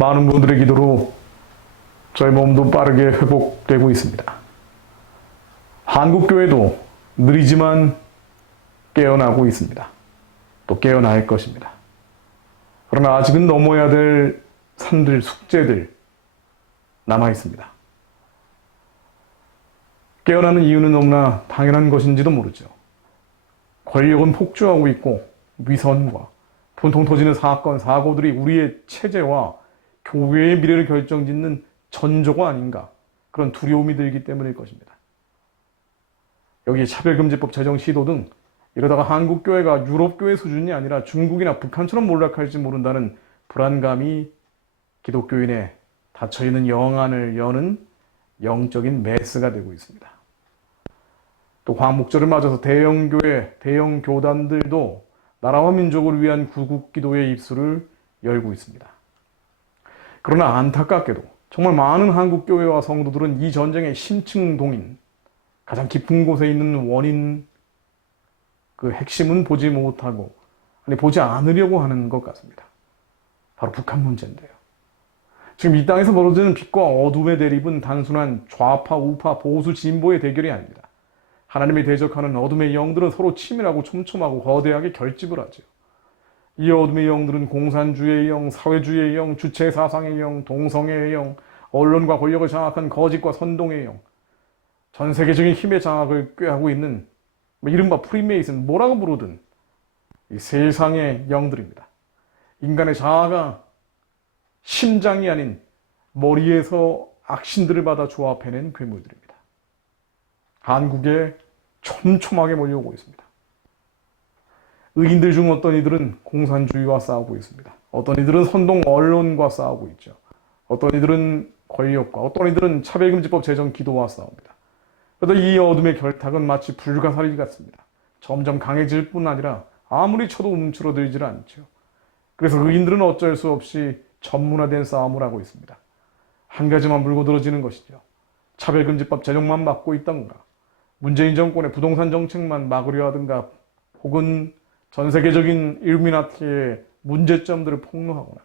많은 분들의 기도로 저희 몸도 빠르게 회복되고 있습니다. 한국교회도 느리지만 깨어나고 있습니다. 또 깨어날 것입니다. 그러나 아직은 넘어야 될 산들, 숙제들 남아 있습니다. 깨어나는 이유는 너무나 당연한 것인지도 모르죠. 권력은 폭주하고 있고 위선과 분통 터지는 사건, 사고들이 우리의 체제와 교회의 미래를 결정짓는 전조가 아닌가, 그런 두려움이 들기 때문일 것입니다. 여기에 차별금지법 제정 시도 등 이러다가 한국교회가 유럽교회 수준이 아니라 중국이나 북한처럼 몰락할지 모른다는 불안감이 기독교인의 닫혀있는 영안을 여는 영적인 메스가 되고 있습니다. 또 광복절을 맞아서 대형교회, 대형교단들도 나라와 민족을 위한 구국기도의 입술을 열고 있습니다. 그러나 안타깝게도 정말 많은 한국교회와 성도들은 이 전쟁의 심층동인, 가장 깊은 곳에 있는 원인, 그 핵심은 보지 못하고, 아니 보지 않으려고 하는 것 같습니다. 바로 북한 문제인데요. 지금 이 땅에서 벌어지는 빛과 어둠의 대립은 단순한 좌파, 우파, 보수, 진보의 대결이 아닙니다. 하나님이 대적하는 어둠의 영들은 서로 치밀하고 촘촘하고 거대하게 결집을 하죠. 이 어둠의 영들은 공산주의의 영, 사회주의의 영, 주체사상의 영, 동성애의 영, 언론과 권력을 장악한 거짓과 선동의 영, 전 세계적인 힘의 장악을 꾀하고 있는 이른바 프리메이슨, 뭐라고 부르든 이 세상의 영들입니다. 인간의 자아가 심장이 아닌 머리에서 악신들을 받아 조합해낸 괴물들입니다. 한국에 촘촘하게 몰려오고 있습니다. 의인들 중 어떤 이들은 공산주의와 싸우고 있습니다. 어떤 이들은 선동 언론과 싸우고 있죠. 어떤 이들은 권력과, 어떤 이들은 차별금지법 제정 기도와 싸웁니다. 그런데 이 어둠의 결탁은 마치 불가사리 같습니다. 점점 강해질 뿐 아니라 아무리 쳐도 움츠러들질 않죠. 그래서 의인들은 어쩔 수 없이 전문화된 싸움을 하고 있습니다. 한 가지만 물고 들어지는 것이죠. 차별금지법 제정만 막고 있던가, 문재인 정권의 부동산 정책만 막으려 하든가, 혹은 전 세계적인 일루미나티의 문제점들을 폭로하거나,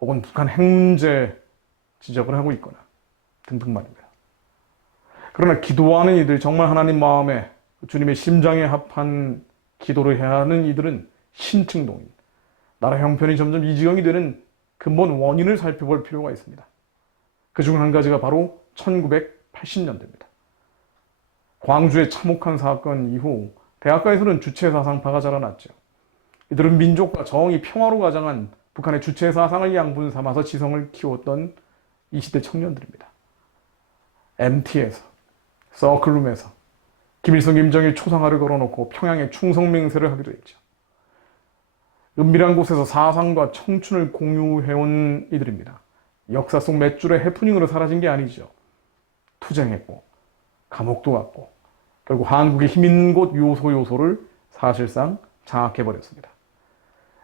혹은 북한 핵 문제 지적을 하고 있거나 등등 말입니다. 그러나 기도하는 이들, 정말 하나님 마음에 주님의 심장에 합한 기도를 해야 하는 이들은 심층동인, 나라 형편이 점점 이 지경이 되는 근본 원인을 살펴볼 필요가 있습니다. 그중 한 가지가 바로 1980년대입니다. 광주의 참혹한 사건 이후 대학가에서는 주체사상파가 자라났죠. 이들은 민족과 정의, 평화로 가장한 북한의 주체사상을 양분 삼아서 지성을 키웠던 20대 청년들입니다. MT에서, 서클룸에서 김일성, 김정일 초상화를 걸어놓고 평양에 충성맹세를 하기도 했죠. 은밀한 곳에서 사상과 청춘을 공유해온 이들입니다. 역사 속 몇 줄의 해프닝으로 사라진 게 아니죠. 투쟁했고, 감옥도 갔고, 결국 한국의 힘 있는 곳 요소를 사실상 장악해버렸습니다.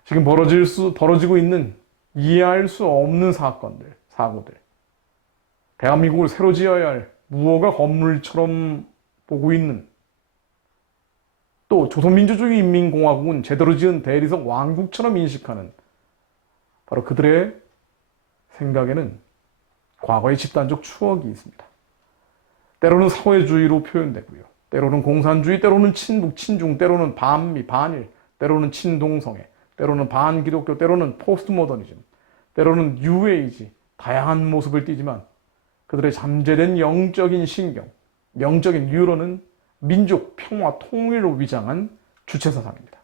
지금 벌어지고 있는 이해할 수 없는 사건들, 사고들. 대한민국을 새로 지어야 할 무허가 건물처럼 보고 있는, 또 조선민주주의 인민공화국은 제대로 지은 대리석 왕국처럼 인식하는, 바로 그들의 생각에는 과거의 집단적 추억이 있습니다. 때로는 사회주의로 표현되고요. 때로는 공산주의, 때로는 친북, 친중, 때로는 반미, 반일, 때로는 친동성애, 때로는 반기독교, 때로는 포스트 모더니즘, 때로는 뉴에이지, 다양한 모습을 띠지만 그들의 잠재된 영적인 신경, 영적인 뉴로는 민족, 평화, 통일로 위장한 주체사상입니다.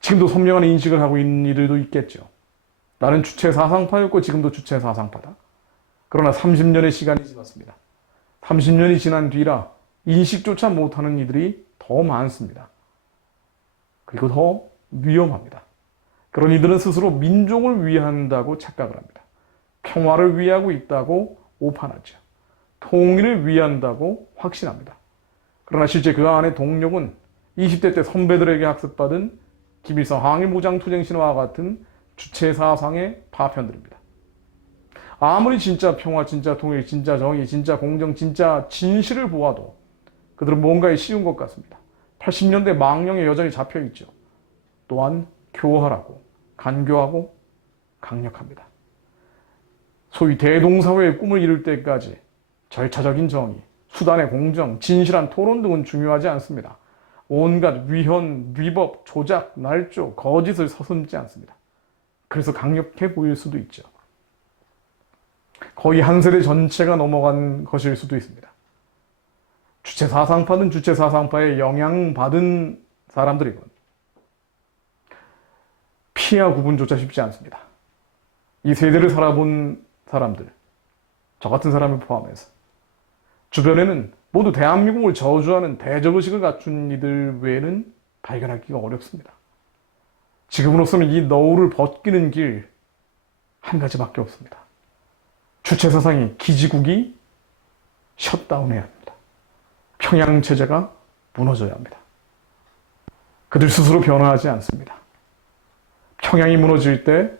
지금도 선명한 인식을 하고 있는 이들도 있겠죠. 나는 주체사상파였고 지금도 주체사상파다. 그러나 30년의 시간이 지났습니다. 30년이 지난 뒤라 인식조차 못하는 이들이 더 많습니다. 그리고 더 위험합니다. 그런 이들은 스스로 민족을 위한다고 착각을 합니다. 평화를 위하고 있다고 오판하죠. 통일을 위한다고 확신합니다. 그러나 실제 그 안에 동력은 20대 때 선배들에게 학습받은 김일성 항일무장투쟁 신화와 같은 주체사상의 파편들입니다. 아무리 진짜 평화, 진짜 통일, 진짜 정의, 진짜 공정, 진짜 진실을 보아도 그들은 뭔가에 씌운 것 같습니다. 80년대 망령에 여전히 잡혀있죠. 또한 교활하고 간교하고 강력합니다. 소위 대동사회의 꿈을 이룰 때까지 절차적인 정의, 수단의 공정, 진실한 토론 등은 중요하지 않습니다. 온갖 위헌, 위법, 조작, 날조, 거짓을 서슴지 않습니다. 그래서 강력해 보일 수도 있죠. 거의 한 세대 전체가 넘어간 것일 수도 있습니다. 주체사상파든 주체사상파에 영향받은 사람들이건 피하 구분조차 쉽지 않습니다. 이 세대를 살아본 사람들, 저 같은 사람을 포함해서 주변에는 모두 대한민국을 저주하는 대적의식을 갖춘 이들 외에는 발견하기가 어렵습니다. 지금으로서는 이 너울을 벗기는 길 한 가지밖에 없습니다. 주체사상의 기지국이 셧다운해야 합니다. 평양체제가 무너져야 합니다. 그들 스스로 변화하지 않습니다. 평양이 무너질 때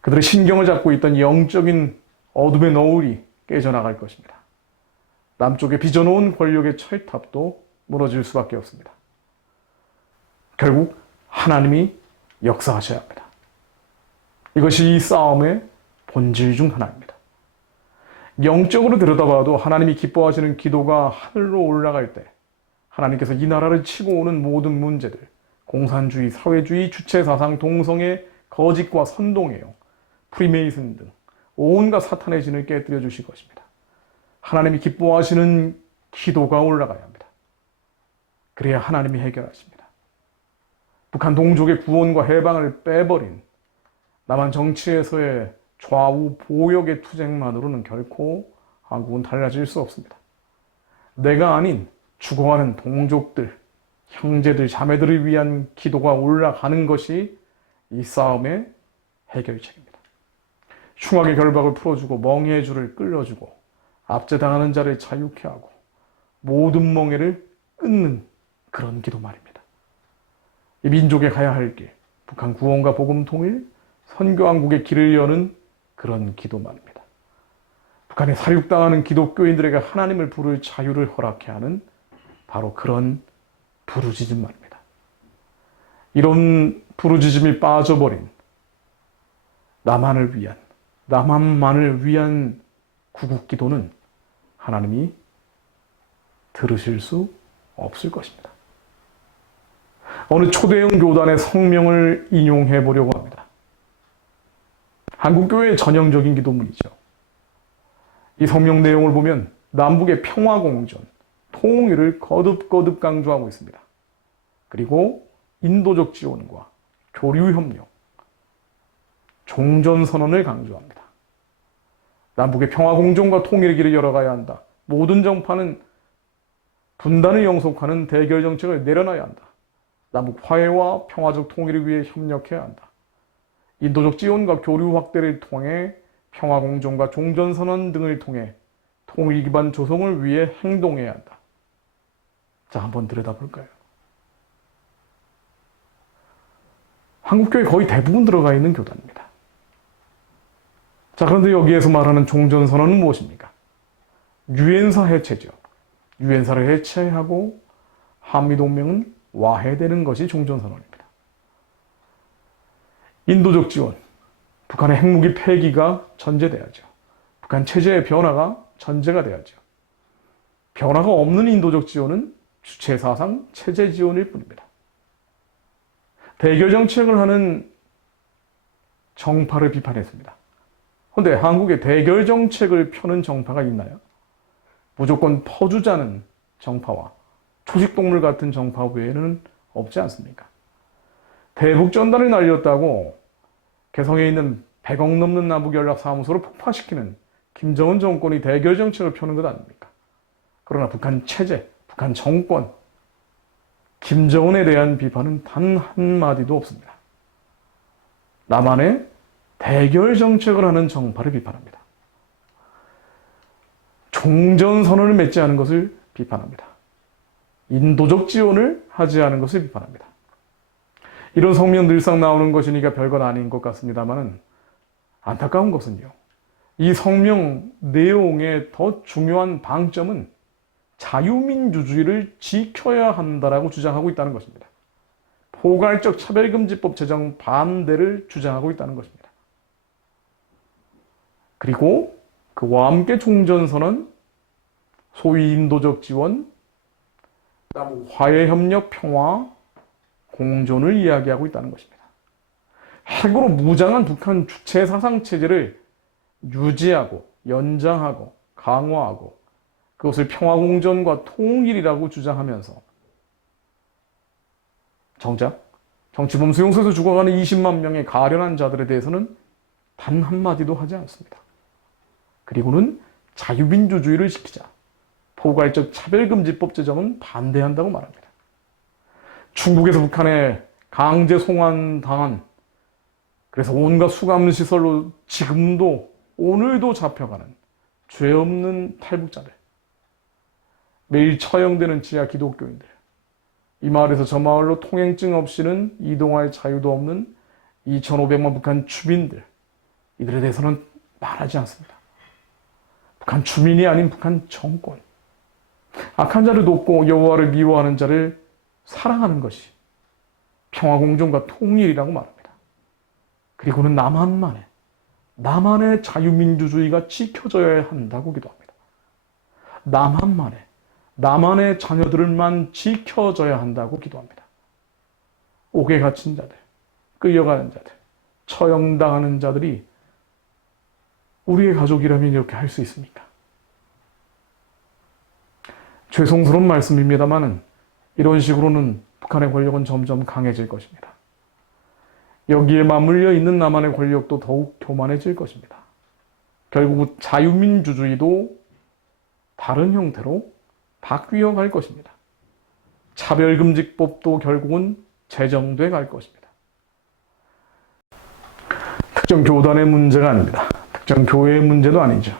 그들의 신경을 잡고 있던 영적인 어둠의 너울이 깨져나갈 것입니다. 남쪽에 빚어놓은 권력의 철탑도 무너질 수밖에 없습니다. 결국 하나님이 역사하셔야 합니다. 이것이 이 싸움의 본질 중 하나입니다. 영적으로 들여다봐도 하나님이 기뻐하시는 기도가 하늘로 올라갈 때 하나님께서 이 나라를 치고 오는 모든 문제들, 공산주의, 사회주의, 주체사상, 동성애, 거짓과 선동애요, 프리메이슨 등 온갖 사탄의 진을 깨뜨려 주실 것입니다. 하나님이 기뻐하시는 기도가 올라가야 합니다. 그래야 하나님이 해결하십니다. 북한 동족의 구원과 해방을 빼버린 남한 정치에서의 좌우 보역의 투쟁만으로는 결코 한국은 달라질 수 없습니다. 내가 아닌 죽어가는 동족들, 형제들, 자매들을 위한 기도가 올라가는 것이 이 싸움의 해결책입니다. 흉악의 결박을 풀어주고 멍해의 줄을 끌어주고 압제당하는 자를 자유케 하고 모든 멍해를 끊는 그런 기도 말입니다. 이 민족에 가야 할 길, 북한 구원과 복음 통일, 선교왕국의 길을 여는 그런 기도 말입니다. 북한에 사륙당하는 기독교인들에게 하나님을 부를 자유를 허락해 하는 바로 그런 부르짖음 말입니다. 이런 부르짖음이 빠져버린 남한을 위한, 남한만을 위한 구국기도는 하나님이 들으실 수 없을 것입니다. 어느 초대형 교단의 성명을 인용해 보려고 합니다. 한국교회의 전형적인 기도문이죠. 이 성명 내용을 보면 남북의 평화공존, 통일을 거듭거듭 강조하고 있습니다. 그리고 인도적 지원과 교류협력, 종전선언을 강조합니다. 남북의 평화공존과 통일의 길을 열어가야 한다. 모든 정파는 분단을 영속하는 대결 정책을 내려놔야 한다. 남북 화해와 평화적 통일을 위해 협력해야 한다. 인도적 지원과 교류 확대를 통해 평화공존과 종전선언 등을 통해 통일 기반 조성을 위해 행동해야 한다. 자, 한번 들여다볼까요? 한국교회 거의 대부분 들어가 있는 교단입니다. 자, 그런데 여기에서 말하는 종전선언은 무엇입니까? 유엔사 해체죠. 유엔사를 해체하고 한미동맹은 와해되는 것이 종전선언입니다. 인도적 지원, 북한의 핵무기 폐기가 전제돼야죠. 북한 체제의 변화가 전제가 돼야죠. 변화가 없는 인도적 지원은 주체사상 체제 지원일 뿐입니다. 대결 정책을 하는 정파를 비판했습니다. 그런데 한국에 대결 정책을 펴는 정파가 있나요? 무조건 퍼주자는 정파와 초식동물 같은 정파 외에는 없지 않습니까? 대북전단을 날렸다고 개성에 있는 100억 넘는 남북연락사무소를 폭파시키는 김정은 정권이 대결 정책을 펴는 것 아닙니까? 그러나 북한 체제, 북한 정권, 김정은에 대한 비판은 단 한마디도 없습니다. 남한의 대결 정책을 하는 정파를 비판합니다. 종전선언을 맺지 않은 것을 비판합니다. 인도적 지원을 하지 않은 것을 비판합니다. 이런 성명 늘상 나오는 것이니까 별것 아닌 것 같습니다만 안타까운 것은요. 이 성명 내용의 더 중요한 방점은 자유민주주의를 지켜야 한다라고 주장하고 있다는 것입니다. 포괄적 차별금지법 제정 반대를 주장하고 있다는 것입니다. 그리고 그와 함께 종전선언, 소위 인도적 지원, 화해협력, 평화, 공존을 이야기하고 있다는 것입니다. 핵으로 무장한 북한 주체 사상 체제를 유지하고 연장하고 강화하고 그것을 평화공존과 통일이라고 주장하면서 정작 정치범 수용소에서 죽어가는 20만 명의 가련한 자들에 대해서는 단 한마디도 하지 않습니다. 그리고는 자유민주주의를 지키자, 포괄적 차별금지법 제정은 반대한다고 말합니다. 중국에서 북한에 강제 송환당한, 그래서 온갖 수감시설로 지금도 오늘도 잡혀가는 죄 없는 탈북자들, 매일 처형되는 지하 기독교인들, 이 마을에서 저 마을로 통행증 없이는 이동할 자유도 없는 2,500만 북한 주민들, 이들에 대해서는 말하지 않습니다. 북한 주민이 아닌 북한 정권, 악한 자를 돕고 여호와를 미워하는 자를 사랑하는 것이 평화공존과 통일이라고 말합니다. 그리고는 남한의 자유민주주의가 지켜져야 한다고 기도합니다. 남한의 자녀들만 지켜져야 한다고 기도합니다. 옥에 갇힌 자들, 끌려가는 자들, 처형당하는 자들이 우리의 가족이라면 이렇게 할 수 있습니까? 죄송스러운 말씀입니다만은 이런 식으로는 북한의 권력은 점점 강해질 것입니다. 여기에 맞물려 있는 남한의 권력도 더욱 교만해질 것입니다. 결국 자유민주주의도 다른 형태로 바뀌어 갈 것입니다. 차별금지법도 결국은 제정돼 갈 것입니다. 특정 교단의 문제가 아닙니다. 특정 교회의 문제도 아니죠.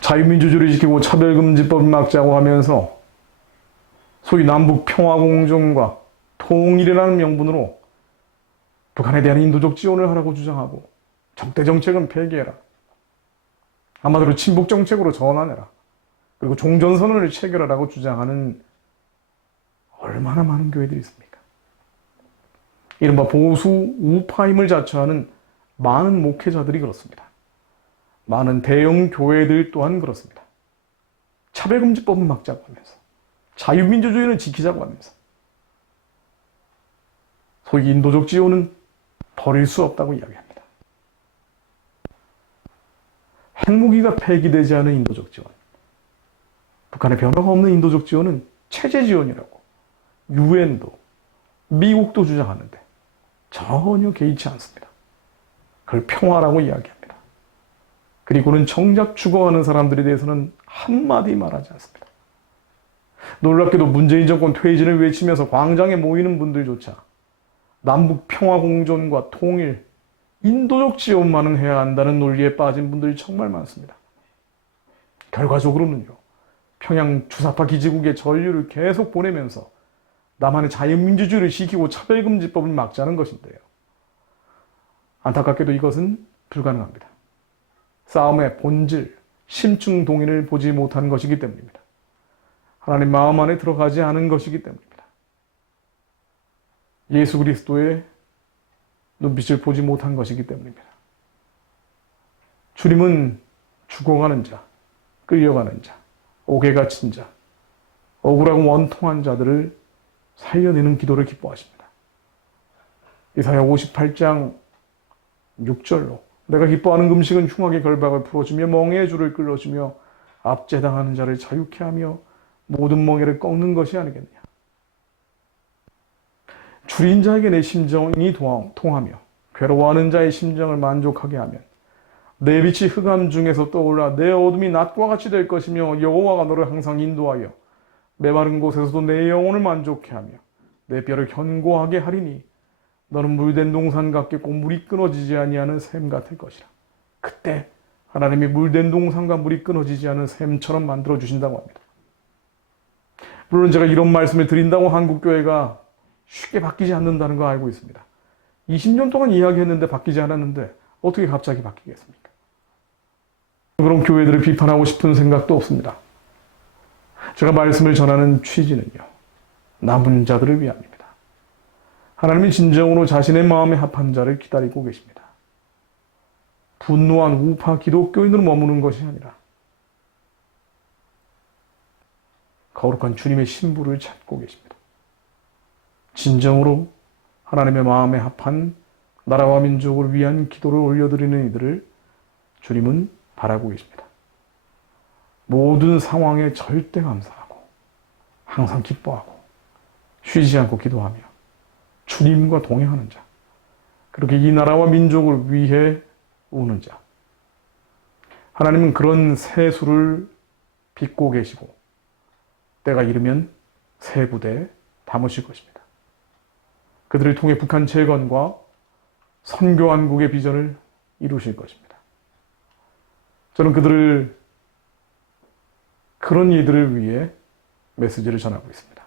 자유민주주의를 지키고 차별금지법을 막자고 하면서 소위 남북 평화공존과 통일이라는 명분으로 북한에 대한 인도적 지원을 하라고 주장하고 적대정책은 폐기해라, 한마디로 친북정책으로 전환해라, 그리고 종전선언을 체결하라고 주장하는 얼마나 많은 교회들이 있습니까? 이른바 보수 우파임을 자처하는 많은 목회자들이 그렇습니다. 많은 대형 교회들 또한 그렇습니다. 차별금지법은 막자고 하면서 자유민주주의를 지키자고 하면서 소위 인도적 지원은 버릴 수 없다고 이야기합니다. 핵무기가 폐기되지 않은 인도적 지원, 북한의 변화가 없는 인도적 지원은 체제 지원이라고 유엔도 미국도 주장하는데 전혀 개의치 않습니다. 그걸 평화라고 이야기합니다. 그리고는 정작 죽어가는 사람들에 대해서는 한마디 말하지 않습니다. 놀랍게도 문재인 정권 퇴진을 외치면서 광장에 모이는 분들조차 남북 평화공존과 통일, 인도적 지원만은 해야 한다는 논리에 빠진 분들이 정말 많습니다. 결과적으로는요, 평양 주사파 기지국의 전류를 계속 보내면서 남한의 자유민주주의를 지키고 차별금지법을 막자는 것인데요. 안타깝게도 이것은 불가능합니다. 싸움의 본질, 심층 동인을 보지 못한 것이기 때문입니다. 하나님 마음 안에 들어가지 않은 것이기 때문입니다. 예수 그리스도의 눈빛을 보지 못한 것이기 때문입니다. 주님은 죽어가는 자, 끌려가는 자, 옥에 갇힌 자, 억울하고 원통한 자들을 살려내는 기도를 기뻐하십니다. 이사야 58장 6절로 내가 기뻐하는 금식은 흉악의 결박을 풀어주며 멍에의 줄을 끌어주며 압제당하는 자를 자유케 하며 모든 멍에를 꺾는 것이 아니겠느냐. 줄인 자에게 내 심정이 통하며 괴로워하는 자의 심정을 만족하게 하면 내 빛이 흑암 중에서 떠올라 내 어둠이 낮과 같이 될 것이며 여호와가 너를 항상 인도하여 메마른 곳에서도 내 영혼을 만족해 하며 내 뼈를 견고하게 하리니 너는 물된 동산 같겠고 물이 끊어지지 아니하는 샘 같을 것이라. 그때 하나님이 물된 동산과 물이 끊어지지 않은 샘처럼 만들어 주신다고 합니다. 물론 제가 이런 말씀을 드린다고 한국교회가 쉽게 바뀌지 않는다는 거 알고 있습니다. 20년 동안 이야기했는데 바뀌지 않았는데 어떻게 갑자기 바뀌겠습니까? 그런 교회들을 비판하고 싶은 생각도 없습니다. 제가 말씀을 전하는 취지는요, 남은 자들을 위함입니다. 하나님이 진정으로 자신의 마음에 합한 자를 기다리고 계십니다. 분노한 우파 기독교인으로 머무는 것이 아니라 거룩한 주님의 신부를 찾고 계십니다. 진정으로 하나님의 마음에 합한 나라와 민족을 위한 기도를 올려드리는 이들을 주님은 바라고 계십니다. 모든 상황에 절대 감사하고 항상 기뻐하고 쉬지 않고 기도하며 주님과 동행하는 자, 그렇게 이 나라와 민족을 위해 우는 자, 하나님은 그런 새 수를 빚고 계시고 때가 이르면 새 부대에 담으실 것입니다. 그들을 통해 북한 재건과 선교한국의 비전을 이루실 것입니다. 저는 그런 이들을 위해 메시지를 전하고 있습니다.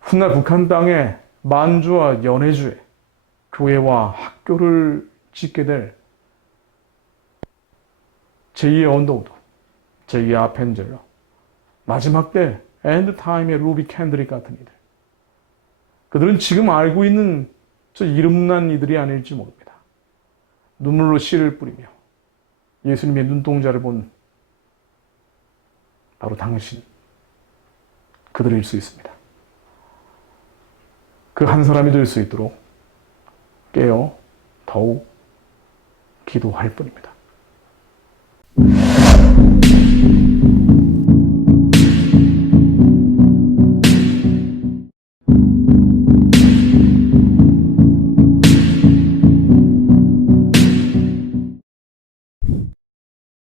훗날 북한 땅에 만주와 연해주에 교회와 학교를 짓게 될 제2의 언더우드, 제2의 아펜젤러, 마지막 때 엔드타임의 루비 캔드릭 같은 이들, 그들은 지금 알고 있는 저 이름난 이들이 아닐지 모릅니다. 눈물로 씨를 뿌리며 예수님의 눈동자를 본 바로 당신, 그들일 수 있습니다. 그 한 사람이 될 수 있도록 깨어 더욱 기도할 뿐입니다.